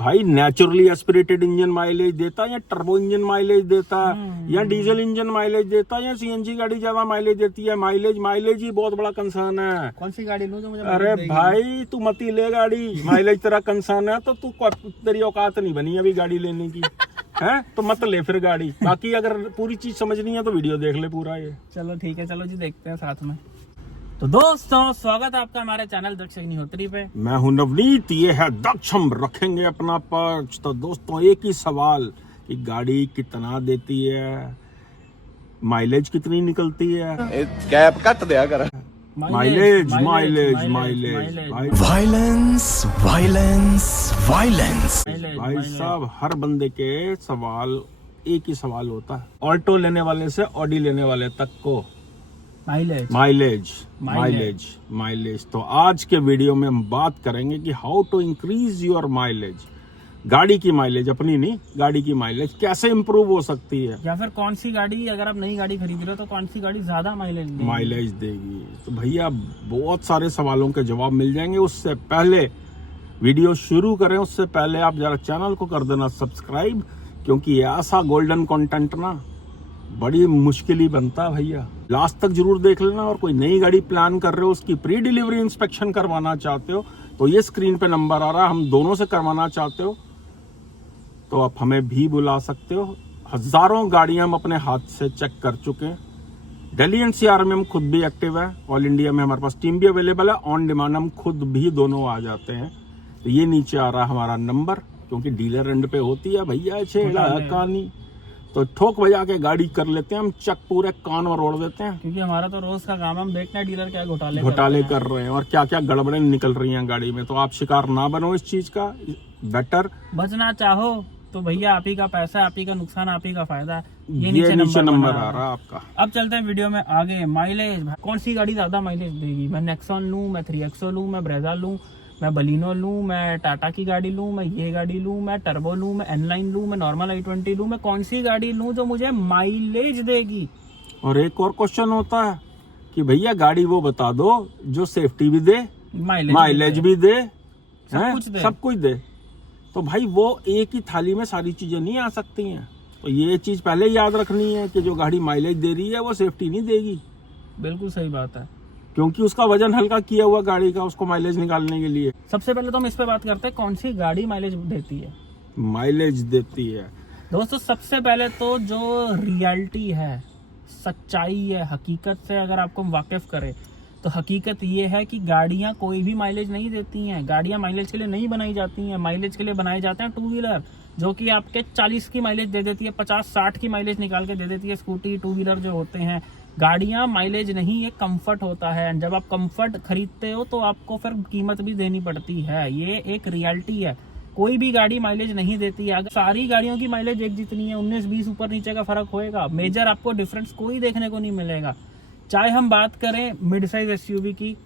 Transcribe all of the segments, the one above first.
भाई naturally aspirated engine mileage देता है या टर्बो इंजन माइलेज देता है या डीजल इंजन माइलेज देता है या सीएनजी गाड़ी ज्यादा माइलेज देती है? माइलेज ही बहुत बड़ा कंसर्न है। कौन सी गाड़ी लूं जो मुझे अरे भाई तू मत ही ले गाड़ी, माइलेज तेरा कंसर्न है तो तू तेरी औकात नहीं बनी अभी गाड़ी लेने की है, तो मत ले फिर गाड़ी। बाकी अगर पूरी चीज समझनी है तो वीडियो देख ले पूरा ये। चलो ठीक है, चलो जी देखते हैं साथ में। तो दोस्तों स्वागत है आपका हमारे चैनल दक्ष अग्निहोत्री पे। मैं हूं नवनीत, ये है दक्ष, हम रखेंगे अपना पक्ष। तो दोस्तों एक ही सवाल कि गाड़ी कितना देती है, माइलेज कितनी निकलती है? कैप कट दिया कर। Mileage violence. भाई साहब हर बंदे के सवाल एक ही सवाल होता है, ऑल्टो लेने वाले से ऑडी लेने वाले तक को। माइलेज। तो आज के वीडियो में हम बात करेंगे कि how to increase your mileage. गाड़ी की माइलेज, अपनी नहीं, गाड़ी की माइलेज कैसे इंप्रूव हो सकती है, या फिर कौन सी गाड़ी, अगर आप नई गाड़ी खरीद रहे हो तो कौन सी गाड़ी ज्यादा माइलेज देगी। तो भैया बहुत सारे सवालों के जवाब मिल जाएंगे। उससे पहले वीडियो शुरू करें उससे पहले आप जरा चैनल को कर देना सब्सक्राइब, क्योंकि ऐसा गोल्डन कंटेंट ना बड़ी मुश्किल ही बनता है भैया। लास्ट तक जरूर देख लेना। और कोई नई गाड़ी प्लान कर रहे हो, उसकी प्री डिलीवरी इंस्पेक्शन करवाना चाहते हो तो ये स्क्रीन पे नंबर आ रहा है, हम दोनों से करवाना चाहते हो तो आप हमें भी बुला सकते हो। हजारों गाड़ियां हम अपने हाथ से चेक कर चुके हैं। दिल्ली एनसीआर में हम खुद भी एक्टिव है, ऑल इंडिया में हमारे पास टीम भी अवेलेबल है, ऑन डिमांड हम खुद भी दोनों आ जाते हैं। तो ये नीचे आ रहा है हमारा नंबर, क्योंकि डीलर एंड पे होती है भैया छेड़ा कहानी। तो ठोक बजा के गाड़ी कर लेते हैं हम, चक पूरे कान और ओढ़ देते हैं, क्योंकि हमारा तो रोज का काम है, हम देखते हैं डीलर क्या घोटाले कर रहे हैं और क्या क्या गड़बड़े निकल रही हैं गाड़ी में। तो आप शिकार ना बनो इस चीज का, बेटर बचना चाहो तो भैया आप ही का पैसा, आप ही का नुकसान, आप ही का फायदा। ये नीचे नंबर आ रहा है आपका। अब चलते हैं वीडियो में आगे। माइलेज, कौन सी गाड़ी ज्यादा माइलेज देगी? मैं नेक्सॉन लूं, मैं 3XO लूं, मैं ब्रेजा लूं, मैं बलिनो लूं, मैं टाटा की गाड़ी लूं, मैं ये गाड़ी लूं, मैं टर्बो लूं, मैं N-line लूं, मैं नॉर्मल i20 लूं, मैं कौन सी गाड़ी लूं जो मुझे माइलेज देगी? और एक और क्वेश्चन होता है कि भैया गाड़ी वो बता दो जो सेफ्टी भी दे, माइलेज भी दे, सब कुछ दे। तो भाई वो एक ही थाली में सारी चीजें नहीं आ सकती हैं। तो ये चीज पहले याद रखनी है कि जो गाड़ी माइलेज दे रही है वो सेफ्टी नहीं देगी। बिल्कुल सही बात है, क्योंकि उसका वजन हल्का किया हुआ गाड़ी का, उसको माइलेज निकालने के लिए। सबसे पहले तो हम इस पे बात करते हैं कौन सी गाड़ी माइलेज देती है। दोस्तों सबसे पहले तो जो रियलिटी है, सच्चाई है, हकीकत से अगर आपको हम वाकिफ करें तो हकीकत ये है कि गाड़ियां कोई भी माइलेज नहीं देती हैं। गाड़ियां माइलेज के लिए नहीं बनाई जाती हैं, माइलेज के लिए बनाए जाते हैं टू व्हीलर, जो कि आपके 40 की माइलेज दे देती है, 50-60 की माइलेज निकाल के दे देती है। स्कूटी, टू व्हीलर जो होते हैं, गाड़ियां माइलेज नहीं, ये कंफर्ट होता है। जब आप कंफर्ट खरीदते हो तो आपको फिर कीमत भी देनी पड़ती है, ये एक रियलिटी है। कोई भी गाड़ी माइलेज नहीं देती है। अगर सारी गाड़ियों की माइलेज एक जितनी है, 19-20 ऊपर नीचे का फर्क होएगा, मेजर आपको डिफरेंस कोई देखने को नहीं मिलेगा। चाहे हम बात करें मिड साइज एसयूवी की,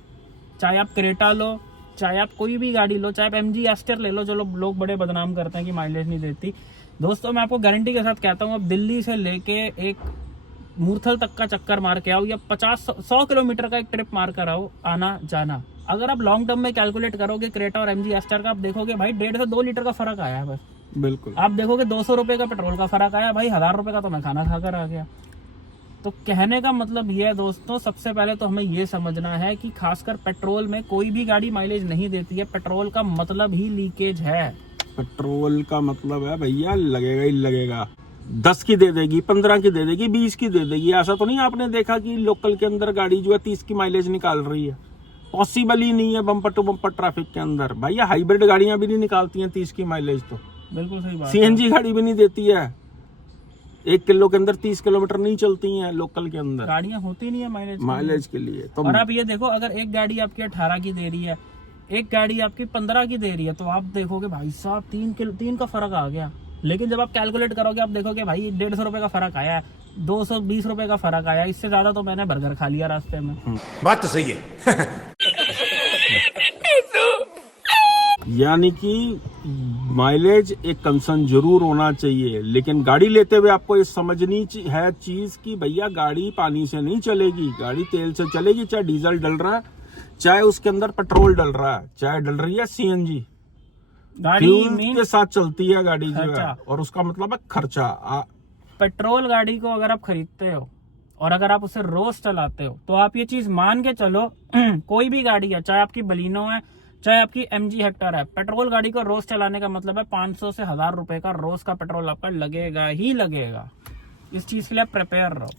चाहे आप क्रेटा लो, चाहे आप कोई भी गाड़ी लो, चाहे आप MG एस्टर ले लो, जो लोग बड़े बदनाम करते हैं कि माइलेज नहीं देती। दोस्तों मैं आपको गारंटी के साथ कहता हूँ, अब दिल्ली से लेके एक मूर्थल तक का चक्कर मार के आओ या 50-100 किलोमीटर का एक ट्रिप मार कर आओ, आना जाना, अगर आप लॉन्ग टर्म में कैलकुलेट करोगे क्रेटा और MG एस्टर का, आप देखोगे भाई 1.5 से 2 लीटर का फर्क आया है बस। बिल्कुल। आप देखोगे 200 रुपए का पेट्रोल का फर्क आया, भाई 1000 रुपए का तो मैं खाना खाकर आ गया। तो कहने का मतलब ये है दोस्तों, सबसे पहले तो हमें ये समझना है कि खासकर पेट्रोल में कोई भी गाड़ी माइलेज नहीं देती है। पेट्रोल का मतलब ही लीकेज है। पेट्रोल का मतलब है भैया लगेगा ही लगेगा। 10 की दे देगी, 15 की दे देगी, 20 की दे देगी। ऐसा तो नहीं आपने देखा कि लोकल के अंदर गाड़ी जो है 30 की माइलेज निकाल रही है। पॉसिबल ही नहीं है बम्पर टू बम्पर ट्रैफिक के अंदर। भैया हाइब्रिड गाड़ियां भी नहीं निकालती हैं 30 की माइलेज। तो बिल्कुल सही बात। CNG गाड़ी भी नहीं देती है, 1 किलो के अंदर 30 किलोमीटर नहीं चलती हैं लोकल के अंदर। गाड़ियां होती नहीं है माइलेज के लिए। तो और आप ये देखो, अगर एक गाड़ी आपकी 18 की दे रही है, एक गाड़ी आपकी 15 की दे रही है, तो आप देखोगे भाई साहब 3 का फर्क आ गया। लेकिन जब आप कैलकुलेट करोगे आप देखोगे भाई 150 रुपए का फर्क आया है, 220 रुपए का फर्क आया, इससे ज्यादा तो मैंने बर्गर खा लिया रास्ते में। बात तो सही है। यानी कि माइलेज एक कंसर्न जरूर होना चाहिए, लेकिन गाड़ी लेते हुए आपको ये समझनी है चीज कि भैया गाड़ी पानी से नहीं चलेगी, गाड़ी तेल से चलेगी। चाहे डीजल डल रहा है, चाहे उसके अंदर पेट्रोल डल रहा है, चाहे डल रही है CNG। गाड़ी फ्यूल के साथ चलती है गाड़ी जो है, और उसका मतलब है खर्चा। पेट्रोल गाड़ी को अगर आप खरीदते हो और अगर आप उसे रोज चलाते हो तो आप ये चीज मान के चलो कोई भी गाड़ी है, चाहे आपकी बलिनो है, चाहे आपकी MG हेक्टर है, पेट्रोल गाड़ी को रोज चलाने का मतलब है 500 से 1000 रुपए का रोज का पेट्रोल आपका लगेगा ही लगेगा। इस चीज के लिए प्रिपेयर रहो।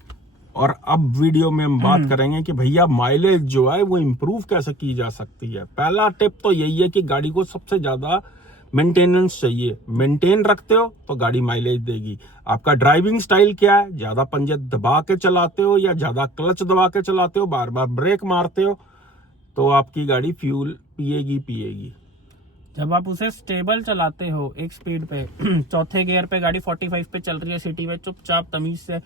और अब वीडियो में हम बात करेंगे कि भैया माइलेज जो है वो इम्प्रूव कैसे की जा सकती है। पहला टिप तो यही है कि गाड़ी को सबसे ज्यादा मेंटेनेंस चाहिए। मेंटेन रखते हो तो गाड़ी माइलेज देगी। आपका ड्राइविंग स्टाइल क्या है, ज्यादा पंजे दबा के चलाते हो या ज्यादा क्लच दबा के चलाते हो, बार बार ब्रेक मारते हो, तो आपकी गाड़ी फ्यूल पिएगी। जब आप उसे स्टेबल चलाते हो एक स्पीड पे चौथे गियर पे गाड़ी 45 पे चल रही है सिटी में चुपचाप तमीज से,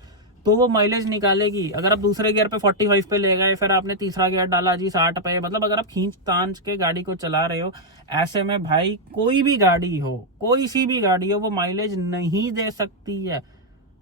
तो वो माइलेज निकालेगी। अगर आप दूसरे गियर पे 45 पे ले गए, फिर आपने तीसरा गियर डाला जी 60 पे, मतलब अगर आप खींच तांच के गाड़ी को चला रहे हो, ऐसे में भाई कोई भी गाड़ी हो, कोई सी भी गाड़ी हो, वो माइलेज नहीं दे सकती है।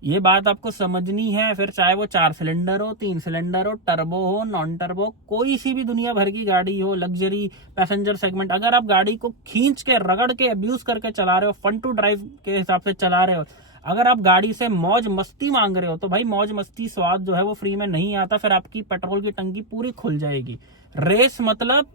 ये बात आपको समझनी है। फिर चाहे वो 4 सिलेंडर हो, 3 सिलेंडर हो, टर्बो हो, नॉन टर्बो, कोई सी भी दुनिया भर की गाड़ी हो, लग्जरी पैसेंजर सेगमेंट, अगर आप गाड़ी को खींच के रगड़ के अब्यूज करके चला रहे हो, फन टू ड्राइव के हिसाब से चला रहे हो, अगर आप गाड़ी से मौज मस्ती मांग रहे हो, तो भाई मौज मस्ती स्वाद जो है वो फ्री में नहीं आता। फिर आपकी पेट्रोल की टंकी पूरी खुल जाएगी। रेस मतलब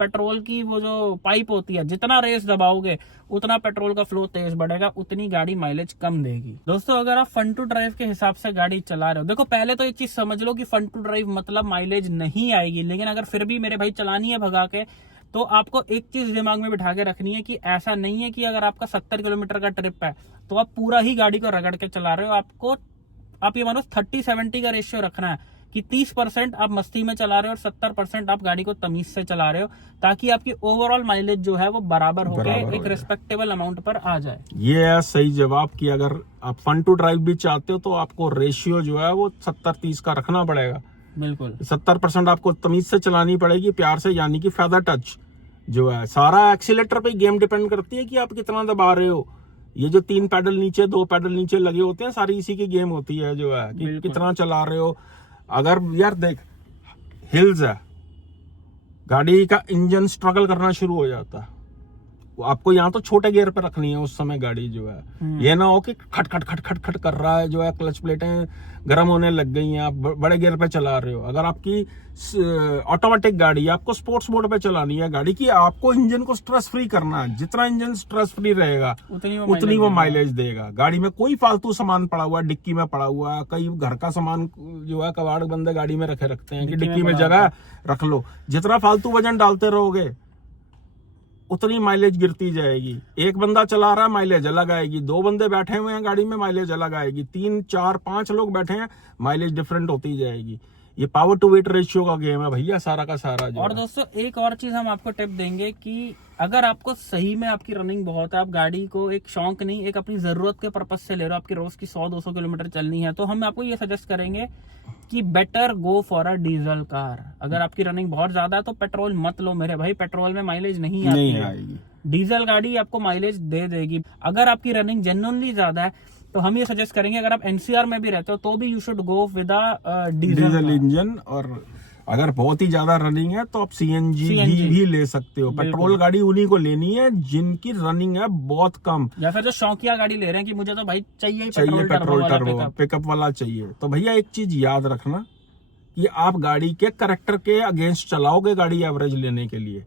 पेट्रोल की वो जो पाइप होती है, जितना रेस दबाओगे उतना पेट्रोल का फ्लो तेज बढ़ेगा, उतनी गाड़ी माइलेज कम देगी। दोस्तों अगर आप फन टू ड्राइव के हिसाब से गाड़ी चला रहे हो, देखो पहले तो एक चीज समझ लो कि फन टू ड्राइव मतलब माइलेज नहीं आएगी, लेकिन अगर फिर भी मेरे भाई चलानी है भगा के, तो आपको एक चीज दिमाग में बिठा के रखनी है कि ऐसा नहीं है कि अगर आपका 70 किलोमीटर का ट्रिप है तो आप पूरा ही गाड़ी को रगड़ के चला रहे हो। आपको आप ये मानो 30-70 का रेशियो रखना है कि 30% आप मस्ती में चला रहे हो और 70% आप गाड़ी को तमीज से चला रहे हो, ताकि आपकी ओवरऑल माइलेज जो है वो बराबर होकर एक रिस्पेक्टेबल अमाउंट पर आ जाए। ये है सही जवाब कि अगर आप फन टू ड्राइव भी चाहते हो तो आपको रेशियो जो है वो 70-30 का रखना पड़ेगा। बिल्कुल 70% आपको तमीज से चलानी पड़ेगी, प्यार से, यानी कि फेदर टच जो है। सारा एक्सीलेटर पे गेम डिपेंड करती है कि आप कितना दबा रहे हो। ये जो 3 पैडल नीचे 2 पैडल नीचे लगे होते हैं, सारी इसी की गेम होती है जो है कि कितना चला रहे हो। अगर यार देख हिल्स है, गाड़ी का इंजन स्ट्रगल करना शुरू हो जाता है, आपको यहाँ तो छोटे गियर पे रखनी है उस समय गाड़ी जो है। ये ना हो कि खट खट खट खट खट कर रहा है जो है, क्लच प्लेटें गर्म होने लग गई हैं, आप बड़े गियर पे चला रहे हो। अगर आपकी ऑटोमेटिक गाड़ी, आपको स्पोर्ट्स मोड पे चलानी है गाड़ी की, आपको इंजन को स्ट्रेस फ्री करना है। जितना इंजन स्ट्रेस फ्री रहेगा उतनी वो माइलेज देगा। गाड़ी में कोई फालतू सामान पड़ा हुआ है, डिक्की में पड़ा हुआ है, कई घर का सामान जो है कबाड़ बंदे गाड़ी में रखते हैं कि डिक्की में जगह रख लो। जितना फालतू वजन डालते रहोगे उतनी माइलेज गिरती जाएगी। एक बंदा चला रहा है, माइलेज अलग आएगी। 2 बंदे बैठे हुए हैं गाड़ी में, माइलेज अलग आएगी। 3, 4, 5 लोग बैठे हैं, माइलेज डिफरेंट होती जाएगी। ये पावर टू वेट रेशियो का गेम है भैया सारा का सारा। और दोस्तों एक और चीज हम आपको टिप देंगे कि अगर आपको सही में आपकी रनिंग बहुत है, आप गाड़ी को एक शौक नहीं, एक अपनी जरूरत के पर्पज से ले रहे हो, आपकी रोज की 100-200 किलोमीटर चलनी है, तो हम आपको ये सजेस्ट करेंगे कि better go for a diesel car. अगर आपकी रनिंग बहुत ज्यादा है तो पेट्रोल मत लो मेरे भाई, पेट्रोल में माइलेज नहीं आएगी। डीजल गाड़ी आपको माइलेज दे देगी। अगर आपकी रनिंग जेन्युइनली ज्यादा है तो हम ये सजेस्ट करेंगे, अगर आप NCR में भी रहते हो तो भी you should go with a diesel engine. और अगर बहुत ही ज्यादा रनिंग है तो आप CNG भी ले सकते हो। पेट्रोल गाड़ी उन्हीं को लेनी है जिनकी रनिंग है बहुत कम, या फिर जो शौकिया गाड़ी ले रहे हैं कि मुझे तो भाई चाहिए पेट्रोल टर्बो पिकअप वाला चाहिए। तो भैया एक चीज याद रखना कि आप गाड़ी के कैरेक्टर के अगेंस्ट चलाओगे गाड़ी एवरेज लेने के लिए।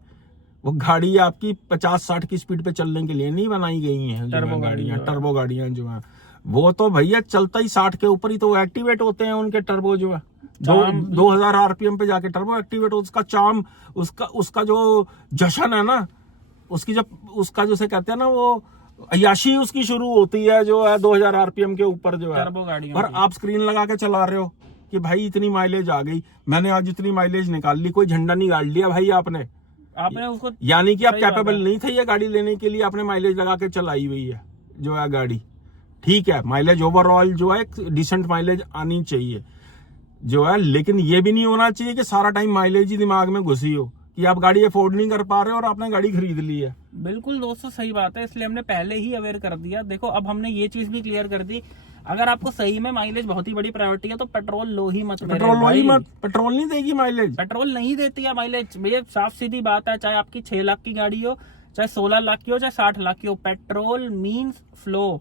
वो गाड़ी आपकी 50-60 की स्पीड पे चलने के लिए नहीं बनाई गई है। टर्बो गाड़ियां जो है वो तो भैया चलता ही 60 के ऊपर ही तो एक्टिवेट होते हैं उनके टर्बो जो है। 2000 RPM पे जाके टर्बो एक्टिवेट हो। उसका चार्म, उसका जो जश्न है ना, उसका जैसे कहते हैं ना, वो अय्याशी उसकी शुरू होती है जो है 2000 RPM के ऊपर जो है। और आप स्क्रीन लगा के चला रहे हो कि भाई इतनी माइलेज आ गई, मैंने आज इतनी माइलेज निकाल ली। कोई झंडा निकाल लिया भाई आपने उसको, यानी कि आप कैपेबल नहीं थे ये गाड़ी लेने के लिए, आपने माइलेज लगा के चलाई हुई है जो है गाड़ी। ठीक है, माइलेज ओवरऑल जो है डिसेंट माइलेज आनी चाहिए जो है, लेकिन ये भी नहीं होना चाहिए कि सारा टाइम माइलेज ही दिमाग में घुसी हो कि आप गाड़ी अफोर्ड नहीं कर पा रहे और आपने गाड़ी खरीद ली है। बिल्कुल दोस्तों सही बात है, इसलिए हमने पहले ही अवेयर कर दिया। देखो अब हमने ये चीज भी क्लियर कर दी, अगर आपको सही में माइलेज बहुत ही बड़ी प्रायोरिटी है तो पेट्रोल लो ही मत। पेट्रोल नहीं देगी माइलेज, पेट्रोल नहीं देती है माइलेज भैया, साफ सीधी बात है। चाहे आपकी 6 लाख की गाड़ी हो चाहे 16 लाख की हो चाहे 60 लाख की हो, पेट्रोल मीन्स फ्लो,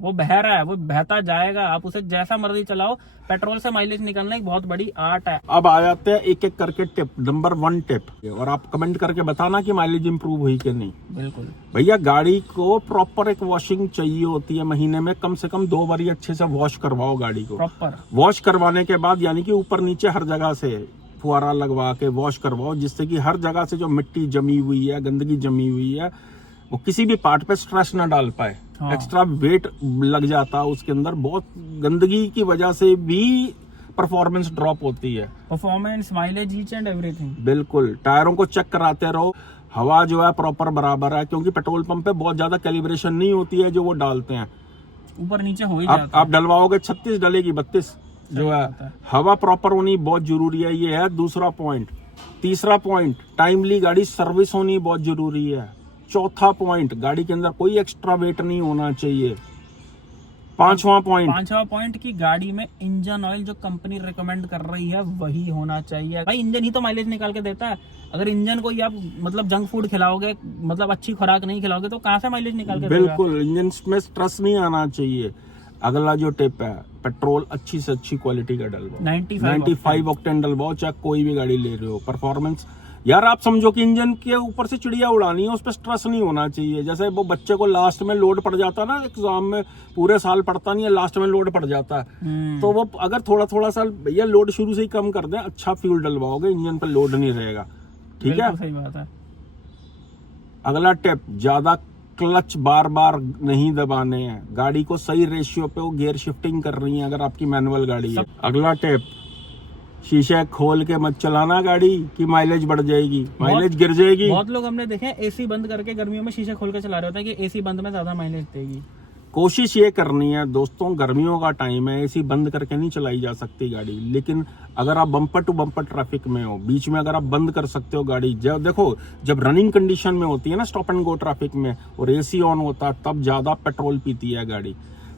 वो बह रहा है, वो बहता जाएगा, आप उसे जैसा मर्जी चलाओ, पेट्रोल से माइलेज निकलना एक बहुत बड़ी आर्ट है। अब आ जाते हैं एक एक करके टिप। नंबर 1 टिप, और आप कमेंट करके बताना कि माइलेज इंप्रूव हुई कि नहीं। बिल्कुल भैया, गाड़ी को प्रॉपर एक वॉशिंग चाहिए होती है, महीने में कम से कम 2 बार अच्छे से वॉश करवाओ गाड़ी को। प्रॉपर वॉश करवाने के बाद यानी कि ऊपर नीचे हर जगह से फुहारा लगवा के वॉश करवाओ, जिससे कि हर जगह से जो मिट्टी जमी हुई है, गंदगी जमी हुई है, वो किसी भी पार्ट पे स्ट्रेस ना डाल पाए। हाँ। एक्स्ट्रा वेट लग जाता है उसके अंदर, बहुत गंदगी की वजह से भी परफॉर्मेंस ड्रॉप होती है। Performance, mileage, each and everything. बिल्कुल, टायरों को चेक कराते रहो, हवा जो है प्रॉपर बराबर है, क्योंकि पेट्रोल पंप पे बहुत ज्यादा कैलिब्रेशन नहीं होती है जो वो डालते हैं, ऊपर नीचे हो ही जाता है। आप डलवाओगे 36 डलेगी 32 जो है। हवा प्रॉपर होनी बहुत जरूरी है, ये है दूसरा पॉइंट। तीसरा पॉइंट, टाइमली गाड़ी सर्विस होनी बहुत जरूरी है। चौथा पॉइंट, गाड़ी के अंदर कोई एक्स्ट्रा वेट नहीं होना चाहिए। पांचवा पॉइंट की गाड़ी में इंजन ऑयल जो कंपनी रिकमेंड कर रही है वही होना चाहिए। भाई इंजन ही तो माइलेज निकाल के देता है। अगर इंजन को आप मतलब जंक फूड खिलाओगे, मतलब अच्छी खुराक नहीं खिलाओगे, तो कहाँ से माइलेज निकाल के देगा? बिल्कुल, इंजन में स्ट्रेस नहीं आना चाहिए। अगला जो टिप है, पेट्रोल अच्छी से अच्छी क्वालिटी का डलवाओ। 95 ऑक्टेन डलवाओ, चाहे कोई भी गाड़ी ले रहे हो। परफॉर्मेंस यार, आप समझो कि इंजन के ऊपर से चिड़िया उड़ानी है, उस पर स्ट्रेस नहीं होना चाहिए। जैसे वो बच्चे को लास्ट में लोड पड़ जाता है ना, एग्जाम में पूरे साल पढ़ता नहीं है, लास्ट में लोड पड़ जाता है, तो वो अगर थोड़ा थोड़ा सा भैया लोड शुरू से ही कम कर दें, अच्छा फ्यूल डलवाओगे, इंजन पर लोड नहीं रहेगा। ठीक है, सही बात है। अगला टिप, ज्यादा क्लच बार बार नहीं दबाने हैं। गाड़ी को सही रेशियो पे वो गियर शिफ्टिंग कर रही है अगर आपकी मैनुअल गाड़ी है। अगला टिप, शीशे खोल के मत चलाना गाड़ी की माइलेज बढ़ जाएगी, माइलेज गिर जाएगी। बहुत लोग हमने देखे एसी बंद करके गर्मियों में शीशे खोल के चला रहे होते हैं कि एसी बंद में ज्यादा माइलेज देगी। कोशिश ये करनी है दोस्तों, गर्मियों का टाइम है, एसी बंद करके नहीं चलाई जा सकती गाड़ी। लेकिन अगर आप बम्पर टू बम्पर ट्रैफिक में हो, बीच में अगर आप बंद कर सकते हो गाड़ी, जब देखो जब रनिंग कंडीशन में होती है ना, स्टॉप एंड गो ट्रैफिक में, और एसी ऑन होता है, तब ज्यादा पेट्रोल पीती है गाड़ी।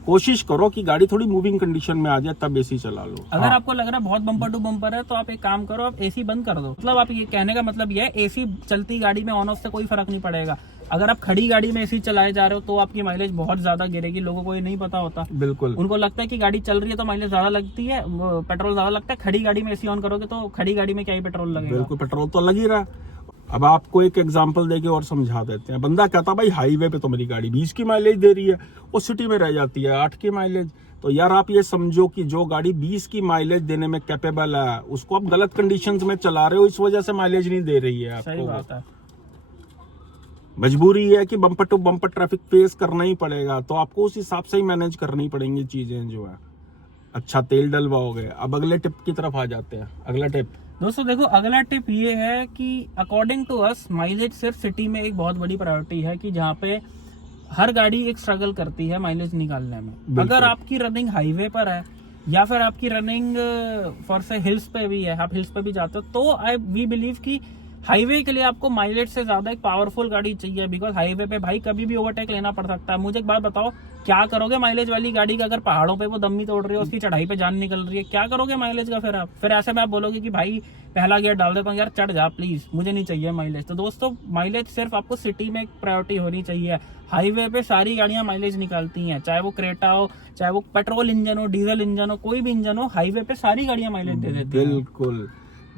कोशिश करो कि गाड़ी थोड़ी मूविंग कंडीशन में आ जाए, तब एसी चला लो। अगर आपको लग रहा है बहुत बम्पर टू बम्पर है, तो आप एक काम करो, आप एसी बंद कर दो। मतलब आप ये कहने का मतलब ये है, एसी चलती गाड़ी में ऑन ऑफ से कोई फर्क नहीं पड़ेगा। अगर आप खड़ी गाड़ी में एसी चलाए जा रहे हो तो आपकी माइलेज बहुत ज्यादा गिरेगी। लोगों को ये नहीं पता होता। बिल्कुल, उनको लगता है कि गाड़ी चल रही है तो माइलेज ज्यादा लगती है, पेट्रोल ज्यादा लगता है। खड़ी गाड़ी में एसी ऑन करोगे तो खड़ी गाड़ी में क्या ही पेट्रोल लगेगा। बिल्कुल, पेट्रोल तो लग ही रहा। अब आपको एक एग्जांपल देके और समझा देते हैं। बंदा कहता भाई हाईवे पे तो मेरी गाड़ी 20 की माइलेज दे रही है, और सिटी में रह जाती है 8 की माइलेज। तो यार आप ये समझो कि जो गाड़ी 20 की माइलेज देने में कैपेबल है, उसको आप गलत कंडीशंस में चला रहे हो, इस वजह से माइलेज नहीं दे रही है आपको। सही बात है। मजबूरी है कि bumper to bumper traffic face करना ही पड़ेगा, तो आपको उस हिसाब से ही मैनेज करनी पड़ेंगी चीजें जो है। अच्छा तेल डलवाओगे। अब अगले टिप की तरफ आ जाते हैं। अगला टिप दोस्तों देखो, अगला टिप ये है कि अकॉर्डिंग टू अस माइलेज सिर्फ सिटी में एक बहुत बड़ी प्रायोरिटी है, कि जहाँ पे हर गाड़ी एक स्ट्रगल करती है माइलेज निकालने में। अगर आपकी रनिंग हाईवे पर है या फिर आपकी रनिंग फॉर से हिल्स पे भी है, आप हिल्स पे भी जाते हो, तो वी बिलीव कि हाईवे के लिए आपको माइलेज से ज्यादा एक पावरफुल गाड़ी चाहिए। बिकॉज हाईवे पे भाई कभी भी ओवरटेक लेना पड़ सकता है। मुझे एक बात बताओ, क्या करोगे माइलेज वाली गाड़ी का? अगर पहाड़ों पे वो दम्मी तोड़ रही है, उसकी चढ़ाई पे जान निकल रही है, क्या करोगे माइलेज का? फिर ऐसे में आप बोलोगे कि भाई पहला गियर डाल देता हूँ, यार चढ़ जा प्लीज, मुझे नहीं चाहिए माइलेज। तो दोस्तों माइलेज सिर्फ आपको सिटी में एक प्रायोरिटी होनी चाहिए। हाईवे पे सारी गाड़ियां माइलेज निकालती हैं, चाहे वो क्रेटा हो, चाहे वो पेट्रोल इंजन हो, डीजल इंजन हो, कोई भी इंजन हो, हाईवे पे सारी गाड़ियां माइलेज दे देती हैं। बिल्कुल,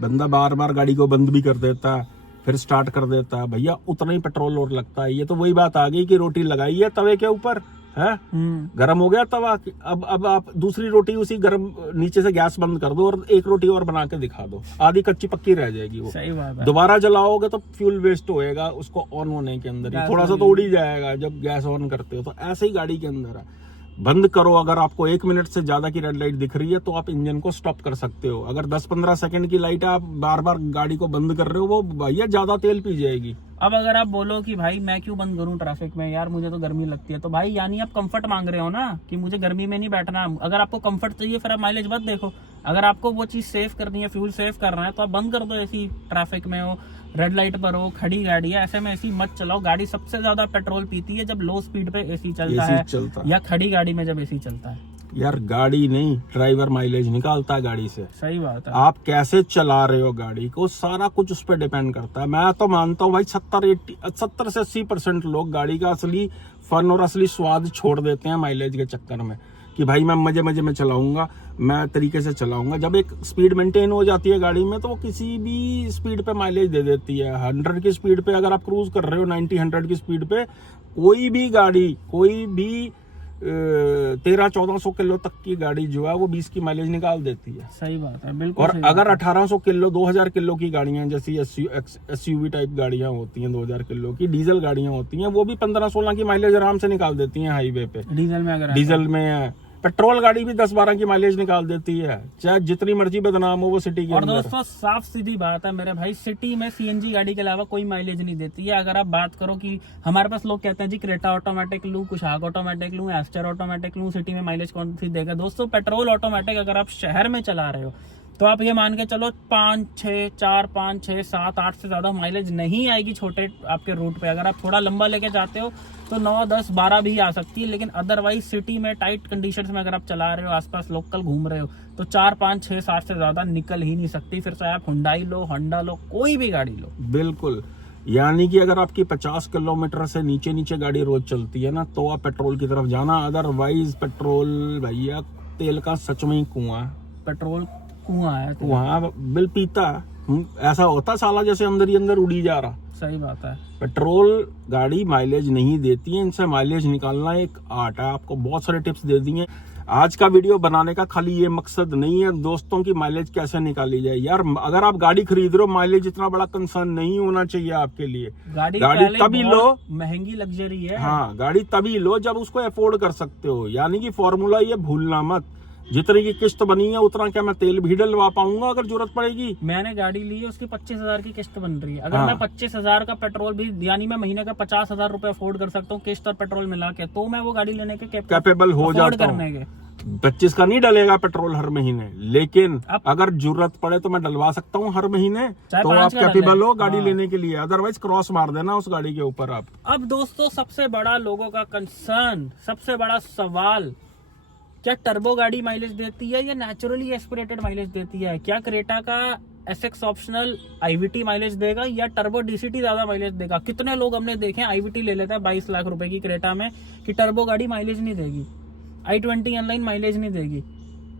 बंदा बार बार गाड़ी को बंद भी कर देता है, फिर स्टार्ट कर देता है, भैया उतना ही पेट्रोल और लगता है। ये तो वही बात आ गई कि रोटी लगाई है तवे के ऊपर, है गर्म हो गया तवा, अब आप दूसरी रोटी उसी गर्म नीचे से गैस बंद कर दो और एक रोटी और बना के दिखा दो, आधी कच्ची पक्की रह जाएगी वो। सही बात है। दोबारा जलाओगे तो फ्यूल वेस्ट होएगा उसको ऑन होने के अंदर ही, थोड़ा सा तो उड़ ही जाएगा जब गैस ऑन करते हो। तो ऐसे ही गाड़ी के अंदर है, बंद करो। अगर आपको 1 मिनट से ज्यादा की रेड लाइट दिख रही है तो आप इंजन को स्टॉप कर सकते हो। अगर 10-15 सेकंड की लाइट है, आप बार बार गाड़ी को बंद कर रहे हो, वो भैया ज्यादा तेल पी जाएगी। अब अगर आप बोलो कि भाई मैं क्यों बंद करूं ट्रैफिक में, यार मुझे तो गर्मी लगती है, तो भाई यानी आप कंफर्ट मांग रहे हो ना, कि मुझे गर्मी में नहीं बैठना। अगर आपको कंफर्ट चाहिए फिर आप माइलेज मत देखो। अगर आपको वो चीज सेव करनी है, फ्यूल सेव करना है, तो आप बंद कर दो एसी। ट्रैफिक में हो, रेड लाइट पर हो, खड़ी गाड़ी है, ऐसे में एसी मत चलाओ। गाड़ी सबसे ज्यादा पेट्रोल पीती है जब लो स्पीड पे एसी चलता है, या खड़ी गाड़ी में जब एसी चलता है। यार गाड़ी नहीं, ड्राइवर माइलेज निकालता है गाड़ी से। सही बात है। आप कैसे चला रहे हो गाड़ी को, सारा कुछ उस पर डिपेंड करता है। मैं तो मानता हूँ भाई 70 से 80% लोग गाड़ी का असली फन और असली स्वाद छोड़ देते हैं माइलेज के चक्कर में, कि भाई मैं मजे मजे में चलाऊंगा, मैं तरीके से चलाऊंगा। जब एक स्पीड मेंटेन हो जाती है गाड़ी में तो वो किसी भी स्पीड पे माइलेज दे देती है। 100 की स्पीड पे अगर आप क्रूज कर रहे हो, 90-100 की स्पीड पे, कोई भी गाड़ी, कोई भी 1300-1400 किलो तक की गाड़ी जो है वो 20 की माइलेज निकाल देती है। सही बात है, बिल्कुल। और अगर 1800 किलो 2000 किलो की गाड़ियां, जैसी SUV टाइप गाड़ियां होती हैं, 2000 किलो की डीजल गाड़ियां होती हैं, वो भी 15-16 की माइलेज आराम से निकाल देती हैं हाईवे पे। डीजल में पेट्रोल गाड़ी भी 10-12 की माइलेज निकाल देती है, चाहे जितनी मर्जी बदनाम हो वो सिटी के और अंदर। दोस्तों साफ सीधी बात है मेरे भाई, सिटी में CNG गाड़ी के अलावा कोई माइलेज नहीं देती है। अगर आप बात करो कि हमारे पास लोग कहते हैं जी क्रेटा ऑटोमेटिक लूं, कुशाक ऑटोमेटिक लूं, एस्टर ऑटोमेटिक लूं, सिटी में माइलेज कौन सी देगा। दोस्तों पेट्रोल ऑटोमेटिक अगर आप शहर में चला रहे हो तो आप ये मान के चलो 4, 5, 6, 7, 8 से ज्यादा माइलेज नहीं आएगी छोटे आपके रूट पे। अगर आप थोड़ा लंबा लेके जाते हो तो 9, 10, 12 भी आ सकती है, लेकिन अदरवाइज सिटी में टाइट कंडीशंस में अगर आप चला रहे हो, आसपास लोकल घूम रहे हो, तो 4, 5, 6, 7 से ज्यादा निकल ही नहीं सकती। फिर चाहे आप हुंडई लो, होंडा लो, कोई भी गाड़ी लो। बिल्कुल, यानी कि अगर आपकी 50 किलोमीटर से नीचे गाड़ी रोज चलती है ना, तो आप पेट्रोल की तरफ जाना। अदरवाइज पेट्रोल भैया तेल का सच में ही कुआं, पेट्रोल कुआं है, कुआं बिल पीता है। ऐसा होता साला जैसे अंदर ही अंदर उड़ी जा रहा। सही बात है। पेट्रोल गाड़ी माइलेज नहीं देती है, इनसे माइलेज निकालना एक आर्ट है। आपको बहुत सारे टिप्स दे दिए। आज का वीडियो बनाने का खाली ये मकसद नहीं है दोस्तों की माइलेज कैसे निकाली जाए। यार अगर आप गाड़ी खरीद रहे हो, माइलेज इतना बड़ा कंसर्न नहीं होना चाहिए आपके लिए। गाड़ी तभी लो, महंगी लग्जरी है। हाँ, गाड़ी तभी लो जब उसको अफोर्ड कर सकते हो। यानी कि फॉर्मूला ये भूलना मत, जितने की किस्त बनी है उतना क्या मैं तेल भी डलवा पाऊंगा अगर जरूरत पड़ेगी। मैंने गाड़ी ली है, उसकी 25,000 की किस्त बन रही है। अगर मैं 25,000 का पेट्रोल भी, यानी मैं महीने का 50,000 रुपए अफोर्ड कर सकता हूँ किस्त और पेट्रोल मिला के, तो मैं वो गाड़ी लेने के कैपेबल हो जाता हूँ। 25 का नहीं डलेगा पेट्रोल हर महीने, लेकिन अगर जरूरत पड़े तो मैं डलवा सकता हूँ हर महीने। तो आप कैपेबल हो गाड़ी लेने के लिए, अदरवाइज क्रॉस मार देना उस गाड़ी के ऊपर आप। अब दोस्तों सबसे बड़ा लोगों का कंसर्न, सबसे बड़ा सवाल, क्या टर्बो गाड़ी माइलेज देती है या नेचुरली एस्पिरेटेड माइलेज देती है? क्या क्रेटा का SX ऑप्शनल IVT माइलेज देगा या टर्बो DCT ज्यादा माइलेज देगा? कितने लोग हमने देखे हैं IVT ले लेते हैं 22 लाख रुपए की क्रेटा में कि टर्बो गाड़ी माइलेज नहीं देगी, i20 ऑनलाइन माइलेज नहीं देगी,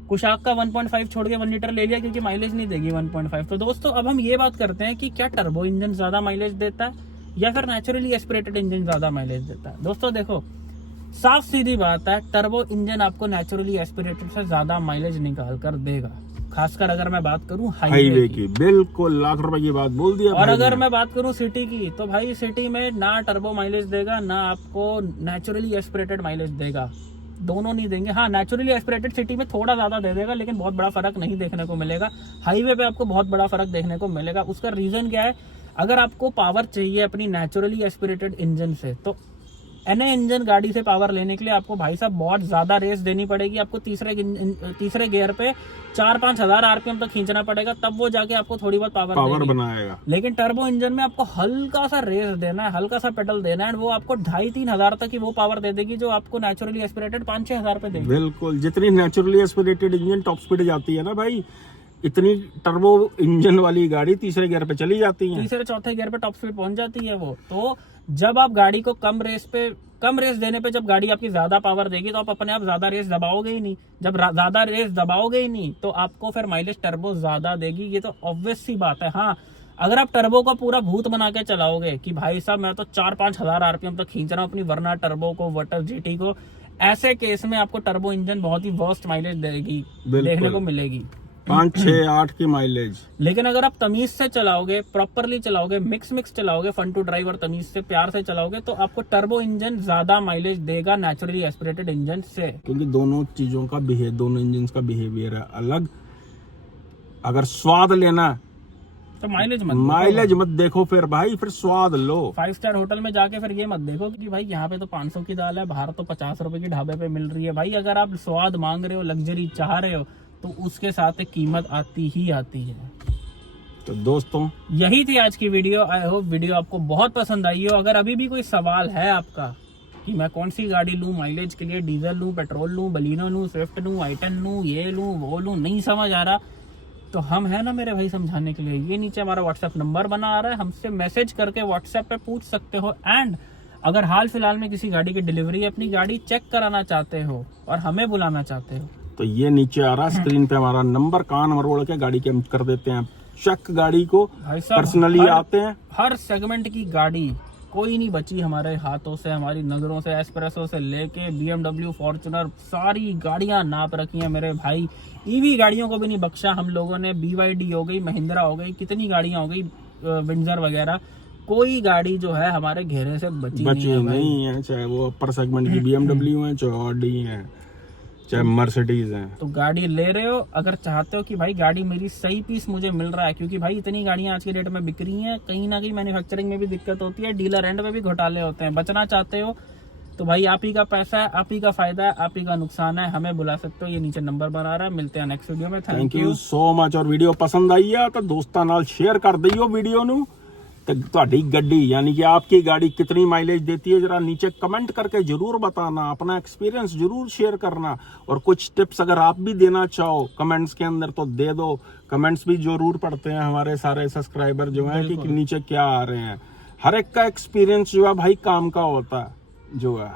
कुशाक का 1.5 छोड़ के 1 लीटर ले लिया क्योंकि माइलेज नहीं देगी 1.5। तो दोस्तों अब हम ये बात करते हैं कि क्या टर्बो इंजन ज्यादा माइलेज देता है या फिर नेचुरली एस्पिरेटेड इंजन ज्यादा माइलेज देता है। दोस्तों देखो साफ सीधी बात है, टर्बो इंजन आपको नेचुरली एस्पिरेटेड से ज्यादा माइलेज निकाल कर देगा। खासकर अगर मैं बात करूं हाईवे की, बिल्कुल लाख रुपए की बात बोल दिया। और अगर मैं बात करूं सिटी की, तो भाई सिटी में ना टर्बो माइलेज देगा ना आपको नेचुरली एस्पिरेटेड माइलेज देगा, दोनों नहीं देंगे। हाँ, नेचुरली एस्पिरेटेड सिटी में थोड़ा ज्यादा दे देगा, लेकिन बहुत बड़ा फर्क नहीं देखने को मिलेगा। हाईवे पे आपको बहुत बड़ा फर्क देखने को मिलेगा। उसका रीजन क्या है? अगर आपको पावर चाहिए अपनी नेचुरली एस्पिरेटेड इंजन से, तो NA इंजन गाड़ी से पावर लेने के लिए आपको भाई साहब बहुत ज्यादा रेस देनी पड़ेगी। आपको तीसरे गियर पे 4-5 हजार RPM तक खींचना पड़ेगा, तब वो जाके आपको थोड़ी बहुत पावर बनाएगा। लेकिन टर्बो इंजन में आपको हल्का सा रेस देना है, हल्का सा पेडल देना है, वो आपको 2,500-3 हजार तक की वो पावर दे देगी जो आपको नेचुरली एस्पिरेटेड 5-6 हजार पे देगी। बिल्कुल, जितनी naturally aspirated engine top speed जाती है ना भाई, इतनी टर्बो इंजन वाली गाड़ी तीसरे गियर पे चली जाती है, तीसरे चौथे गियर पे टॉप स्पीड पहुंच जाती है वो। तो जब आप गाड़ी को कम रेस देने पे जब गाड़ी आपकी ज्यादा पावर देगी तो आप अपने आप ज्यादा रेस दबाओगे ही नहीं। जब ज्यादा रेस दबाओगे ही नहीं तो आपको फिर माइलेज टर्बो ज्यादा देगी, ये तो ऑब्वियस सी बात है। हाँ, अगर आप टर्बो का पूरा भूत बना के चलाओगे कि भाई साहब मैं तो 4-5 हजार RPM तक खींच रहा हूँ अपनी वरना टर्बो को, वटर GT को, ऐसे केस में आपको टर्बो इंजन बहुत ही वर्स्ट माइलेज देगी, देखने को मिलेगी 5, 6, 8 की माइलेज। लेकिन अगर आप तमीज से चलाओगे, प्रॉपरली चलाओगे, मिक्स चलाओगे, फन टू ड्राइव और तमीज से प्यार से चलाओगे, तो आपको टर्बो इंजन ज्यादा माइलेज देगा नेचुरली एस्पिरेटेड इंजन से। क्योंकि दोनों चीजों का दोनों इंजन का बिहेवियर है अलग। अगर स्वाद लेना तो माइलेज मत देखो, फिर भाई फिर स्वाद लो। 5 स्टार होटल में जाके फिर ये मत देखो कि भाई यहाँ पे तो 500 की दाल है, बाहर तो 50 रुपए की ढाबे पे मिल रही है। भाई अगर आप स्वाद मांग रहे हो, लग्जरी चाह रहे हो, तो उसके साथ एक कीमत आती ही आती है। तो दोस्तों यही थी आज की वीडियो। आई होप वीडियो आपको बहुत पसंद आई हो। अगर अभी भी कोई सवाल है आपका कि मैं कौन सी गाड़ी लूँ माइलेज के लिए, डीजल लूँ, पेट्रोल लूँ, बलिनो लूँ, स्विफ्ट लूँ, i10 लूँ, ये लूँ वो लूँ, नहीं समझ आ रहा तो हम है ना मेरे भाई समझाने के लिए। ये नीचे हमारा व्हाट्सएप नंबर बना आ रहा है, हमसे मैसेज करके व्हाट्सएप पे पूछ सकते हो। एंड अगर हाल फिलहाल में किसी गाड़ी की डिलीवरी, अपनी गाड़ी चेक कराना चाहते हो और हमें बुलाना चाहते हो, तो ये नीचे आ रहा स्क्रीन पे हमारा नंबर, कान मरोड़ के गाड़ी के हम कर देते हैं चेक। गाड़ी को भाई साहब पर्सनली आते हैं। हर सेगमेंट की गाड़ी कोई नहीं बची हमारे हाथों से, हमारी नजरों से। एस्प्रेसो से लेके BMW, फॉर्च्यूनर, सारी गाड़ियां नाप रखी हैं मेरे भाई। ईवी गाड़ियों को भी नहीं बख्शा हम लोगों ने। BYD हो गई, महिंद्रा हो गई, कितनी गाड़ियां हो गई, विंजर वगैरह, कोई गाड़ी जो है हमारे घेरे से बची नहीं है। चाहे वो अपर सेगमेंट की BMW है, चाहे ऑडी है, चाहे मर्सिडीज है। तो गाड़ी ले रहे हो, अगर चाहते हो कि भाई गाड़ी मेरी सही पीस मुझे मिल रहा है, क्योंकि भाई इतनी गाड़ियां आज की डेट में बिक रही हैं, कहीं ना कहीं मैन्युफैक्चरिंग में भी दिक्कत होती है, डीलर एंड में भी घोटाले होते हैं। बचना चाहते हो तो भाई आप ही का पैसा है, आप ही का फायदा है, आप ही का नुकसान है, हमें बुला सकते हो। ये नीचे नंबर बना रहा है। मिलते हैं नेक्स्ट वीडियो में। Thank you so much. और वीडियो पसंद आई है तो दोस्तां नाल शेयर कर दियो वीडियो नू। तो ਤੁਹਾਡੀ ਗੱਡੀ यानी कि आपकी गाड़ी कितनी माइलेज देती है, जरा नीचे कमेंट करके जरूर बताना, अपना एक्सपीरियंस जरूर शेयर करना। और कुछ टिप्स अगर आप भी देना चाहो कमेंट्स के अंदर तो दे दो। कमेंट्स भी जरूर पढ़ते हैं हमारे सारे सब्सक्राइबर जो हैं कि नीचे क्या आ रहे हैं। हर एक का एक्सपीरियंस जो है भाई काम का होता है जो है।